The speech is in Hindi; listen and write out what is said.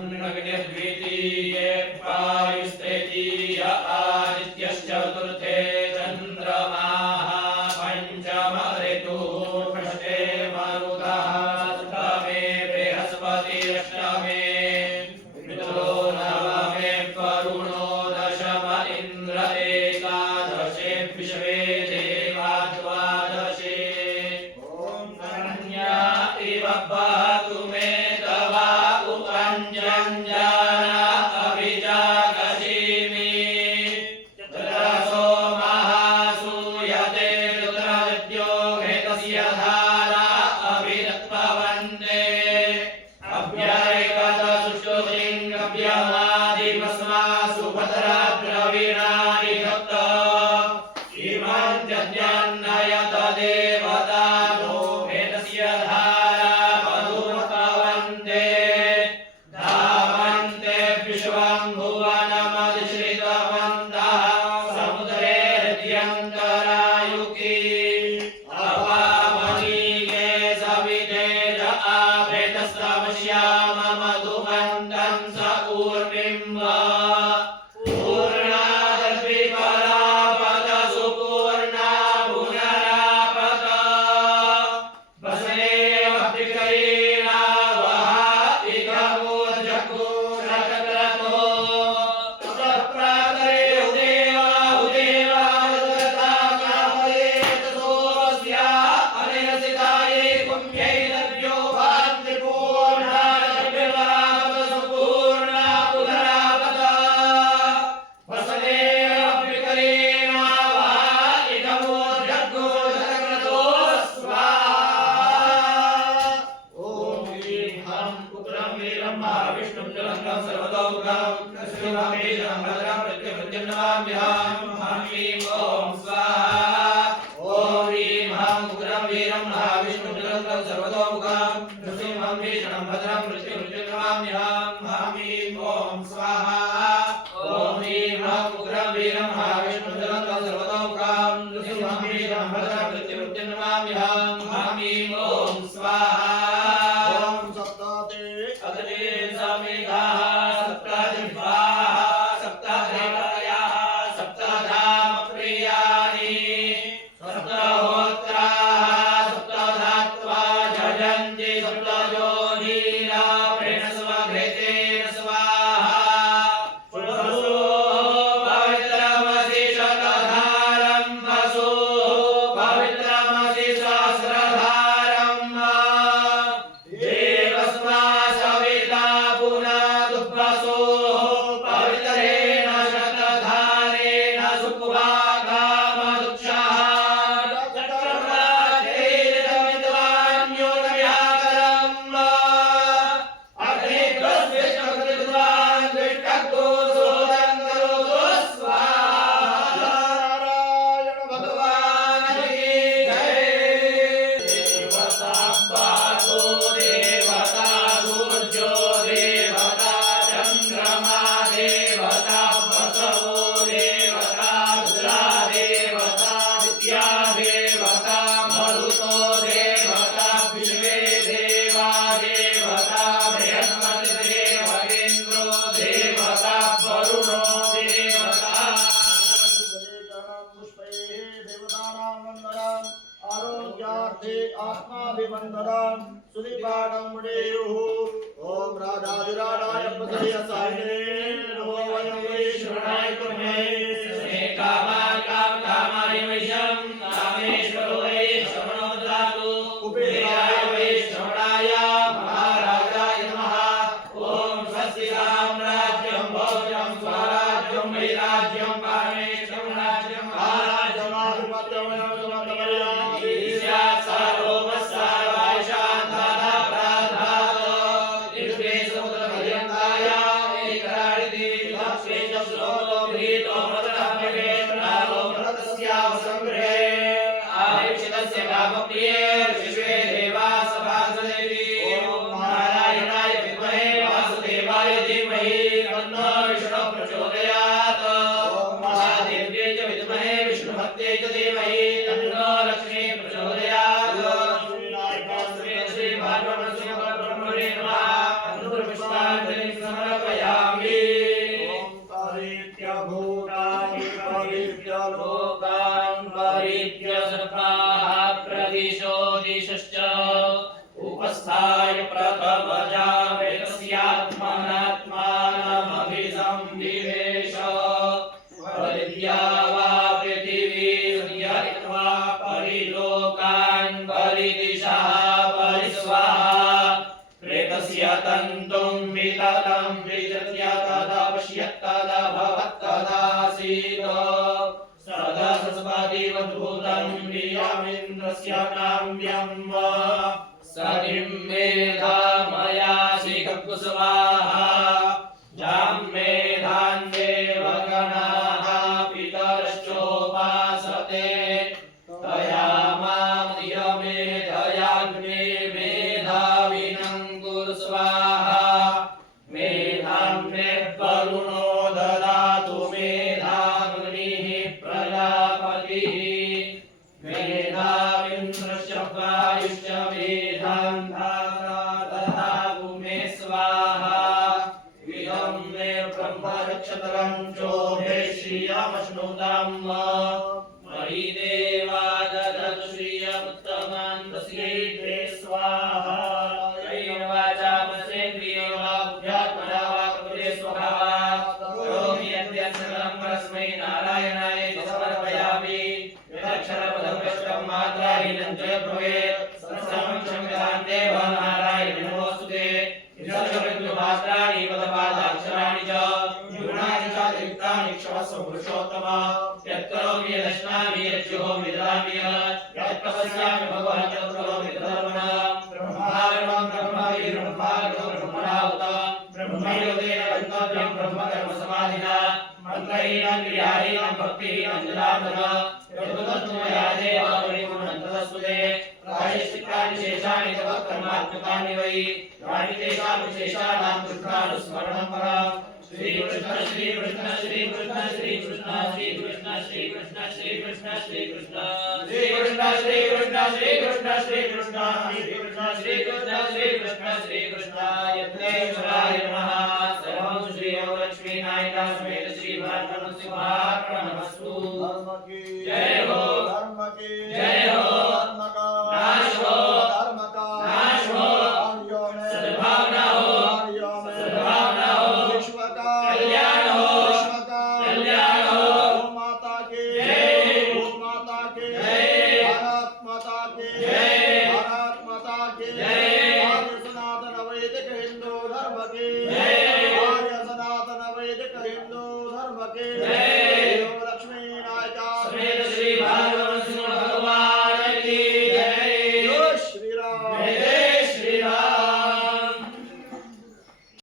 द्वितीये पायुस्तेतीय आदित्यश्च चतुर्थे चन्द्रमाः पञ्चम ऋतुः षष्ठे मरुतः सप्तमे बृहस्पतिरष्टमे मित्रो नवमे वरुणो दशम इन्द्र एकादशे विश्वे देवा द्वादशे ॐ कन्या इव बहतु मे तवा उपञ्जञ्जाना अभिजागशिमि चतुरसो महासूयते रुद्रविद्यो हेतस्य धारा अभिरत्पवन्ते अभ्यैकत सुष्ठुलिङ्गभ्यमादिमस्मासु भद्राद्रवीणानि दत्त इमं जन्यन्नयत देवता नो हेतस्य धारा मधुमत्पवन्ते धावन्ते विश्वं भुवनमधिश्रितवन्तः समुद्रे हृद्यन्तरायुकी अपावनीके सवितेज आभेदस्तमस्याम मधुमन्तं स ऊर्मिं वा पूर्णादद्विपरापद सुपूर्णा पुनरापद वसनेव भक्तिकरीणा वः इकमोर्जकुरकक्रतो तत्प्रातरे उदेवा उदेवा तथा कामये ततोऽस्या अनिरसितायै कुम्भ्यै लभ्यो भान्ति पूर्णा दद्विपरापद सुपूर्णा पुनरापद वसनेव भक्तिकरीणा वः इकमोर्जकुरकक्रतो स्वाहा ॐ ह्रीं हं उग्रं वीरं महाविष्णुं जलङ्गं सर्वतोमुखं श्रीमहेशं भद्रं प्रत्यभृत्यं नमाम्यहं हं ह्रीं ॐ स्वाहा ॐ ह्रीं हं उग्रं वीरं महाविष्णुं जलङ्गं सर्वतोमुखं श्रीमहेशं भद्रं प्रत्यभृत्यं नमाम्यहं हं ह्रीं ॐ स्वाहा ॐ ह्रीं हं उग्रं वीरं महाविष्णुं जलङ्गं सर्वतोमुखं श्रीमहेशं भद्रं प्रत्यभृत्यं नमाम्यहं हं ह्रीं ॐ स्वाहा ॐ सप्ताते अग्ने समेधाः सप्तजिह्वाः सप्तदेवतयाः सप्तधामप्रियाणि सप्तहोत्राः सप्तधात्वा जयन्ति सप्तयोनिना प्रणस्वघृतेन स्वाहा वसो पवित्रमसि शतधारं वसो पवित्रमसि सहस्रधारं देवस्मा सविता पुनदुर्वसोः पवित्रेण शतधारेण सुपुभागामदुक्षः चक्रप्राचैरमिद्वान्योन्व्याकरम् अग्निध्वस्विष्टकृतवान् दुष्टग्गो सोदङ्गरोदो स्वाहा नारायण भगवान् की जय देवता पादो देवता सूर्यो देवता चन्द्रमा देवता वसवो देवता रुद्रा देवता विद्या देवता मरुतो देवता विश्वे देवा देवता बृहस्पतिर्देवतेन्द्रो देवता वरुणो देवता पुष्पैः देवतानां वन्दनाम् आरोग्यार्थे आत्माभिवन्दनाम् सुदीपानं मुडेयुः ॐ राजाधिराजाय प्रदयसायिने नमो वयं वै शरणाय कुर्महे मे कामाय कामकामाय वैशं कामेश्वरो वै श्रवणो ददातु कुबेराय वै श्रवणाय महाराजाय नमः ॐ स्वस्ति साम्राज्यं भोजं स्वराज्यं वैराज्यं पारमेश्वरं राज्यं महाराजमाधिपत्यमयमसमन्तमर्यादि ईशात् सार्वभौमस्सार्वाय शान्ताः प्राधात् दिव्ये समुद्रपर्यन्ताय एकराडिति विभक्ष्ये च श्लोको गृहीतो मृतः प्रवेशनालो मृतस्यावसङ्गृहे आदिक्षितस्य कामप्रिये ऋषिषे देवा सभासदेति ॐ नारायणाय विद्महे वासुदेवाय धीमहि तन्नो विष्णुः प्रचोदयात् ॐ महादेव्यै च विद्महे विष्णुभक्त्यै च धीमहि तन्नो लक्ष्मी प्रचोदयात् श्री भागवत श्री ब्रह्मणे नमः अनुपुष्पाञ्जलिं तादां विजत्या तादा पश्यत्तादा भवत्तादासीत् सदा सस्मादिवद्भूतं प्रियामिन्द्रस्य काम्यं सतिं मेधामयासि ककुसुमाः जां मेधान् देवगणाः पितरश्चोपासते तया मां धियमेधयाग्ने मेधाविनं कुरु स्वाहा मेधां मे वरुणो ददातु मेधाग्निः प्रजापतिः मेधाविन्द्रश्च वायुश्च मेधां धाता ददातु मे स्वाहा इदं मे ब्रह्मनक्षत्रं चोभे श्रियमश्नुतं मणिदेवा ददतु श्रियमुत्तमं तस्यै स्वाहा येन वाचा मनसेन्द्रियेण वा बुद्ध्यात्मना वा कृते स्वभावात् करोमि यद्यत् सकलं परस्मै नारायणाय समर्पयामि यदक्षरपदभ्रष्टं मात्राहीनं च भवेत् सर्वं क्षम्यतां देव नारायण नमोऽस्तुते विसर्गबिन्दुमात्राणि पदपादाक्षराणि च न्यूनानि च अतिरिक्तानि क्षमस्व पुरुषोत्तम यत्करोमि यदश्नामि यज्जुहोमि ददामि यत्तपस्यामि भगवान् यत्करोमि तदर्पणः ब्रह्मावर्णं ब्रह्मवीर् ब्रह्मणाहुत ब्रह्मयोगेन गन्तव्यं ब्रह्मकर्मसमाधिना मन्त्रहीनं क्रियाहीनं भक्तिहीनं जनार्दन यद्वदन्तु मया देव परिपूर्णं तदस्तुते प्रायश्चित्तानि शेषाणि तव कर्मात्मकानि वै यानि तेषां विशेषाणां कृष्णानुस्मरणं परम् श्रीकृष्ण श्रीकृष्ण श्रीकृष्ण श्रीकृष्ण श्रीकृष्ण श्रीकृष्ण श्रीकृष्ण श्रीकृष्ण श्रीकृष्ण श्रीकृष्ण श्रीकृष्ण श्रीकृष्ण श्रीकृष्ण श्रीकृष्ण श्रीकृष्ण श्रीकृष्ण यज्ञेश्वराय नमः सर्वं श्री लक्ष्मीनारायण समेत श्री भागवतसिंहार्पणमस्तु धर्म की जय हो धर्म की जय हो धर्म का नाश हो धर्म का नाश हो कार्यों में सद्भावना हो कार्यों में सद्भावना हो विश्व का कल्याण हो विश्व का कल्याण हो गौ माता की जय गौ माता की जय भारत माता की जय भारत माता की जय आर्य सनातन वैदिक हिंदू धर्म की जय आर्य सनातन वैदिक हिंदू धर्म की जय